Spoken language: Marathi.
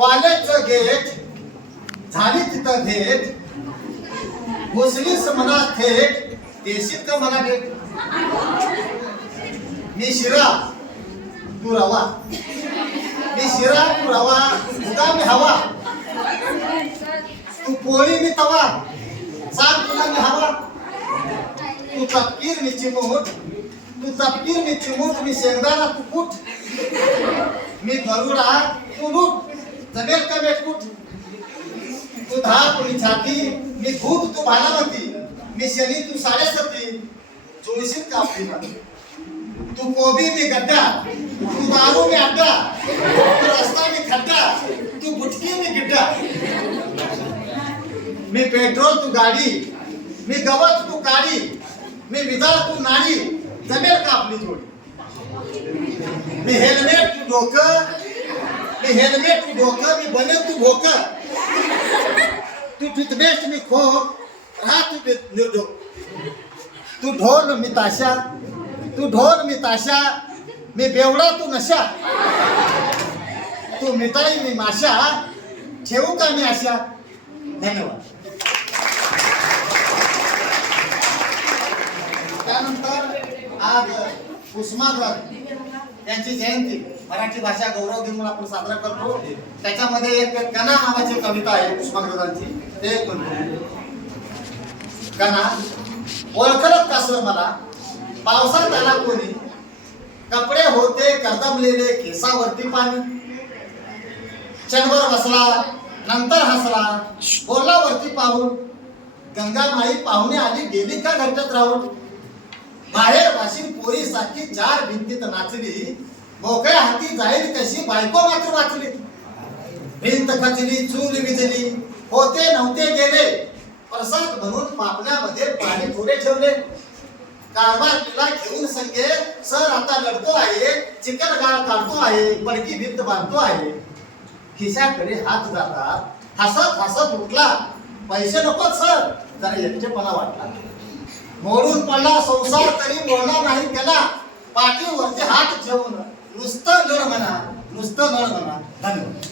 कॉलेजचं गेट झाली तिथं भेट, घुसलीस मनात थेट, देशील का मला भेट? मी शिरा तू रवा, मी शिरा तू रवा, तुझा मी हवा, तू पोळी मी तवा, सांग तुला मी हवा. तू तपकीर मी चिमूट, तू तपकीर मी चिमूट, मी शेंगदाणा तू कूट, मी गरुडा तू लूट, जमेल का बेटकूट? तू धाप मी छाती, मी भूत तू भालावती, मी शनी तू साडेसती, जोडशील का आपली? तू कोबी मी गड्डा, तू दारू मी अड्डा, तू रस्ता मी खड्डा, तू बुटकी मी गिड्डा, मी पेट्रोल तू गाडी, मी गवत तू काडी, मी विजा तू नाडी, जमेल का आपली जोडी? मी हेल्मेट तू डोकं, मी हेल्मेट तू डोकं, मी बनेल तू भोकं, तू टूथपेस्ट मी खोक, राहा तू निर्डोक. तू ढोल मी ताशा, तू ढोल मी ताशा, मी बेवडा तू नशा, तू मिठाई मी माशा, ठेवू का मी आशा? धन्यवाद. त्यानंतर आज कुसुमाग्रज यांची जयंती मराठी भाषा गौरव दिन आपण साजरा करतो. त्याच्यामध्ये एक कणा नावाची कविता आहे कुसुमाग्रजांची, ते म्हणतो. कणा ओळखलत का सर मला, पावसात आला कोणी, कपडे होते कर्दमलेले, केसावरती पाणी, क्षणभर बसला नंतर हसला, बोलला वरती पाहून, गंगामाई पाहुणे आली गेली का घरच्यात राहून, बाहेर वाशिन पोरी सारखी चार भिंतीत नाचली, मोकळ्या हाती जाईल कशी बायको मात्र वाचली, भिंत खचली चूल विजली, होते नव्हते गेले, प्रसाद म्हणून पापण्यामध्ये पाणी थोडे ठेवले, कारभार पिला घेऊन संगे, सर आता लढतो आहे, चिकन गाळ काढतो आहे, पडकी भिंत बांधतो आहे, खिशाकडे हात जातात, हसत हसत उठला, पैसे नको सर, जरा एकटेपणा वाटला, मोडून पडला संसार तरी बोलणार नाही त्याला, पाठीवरती हात ठेवून नुसतं नळ म्हणा, नुसतं नळ म्हणा. धन्यवाद.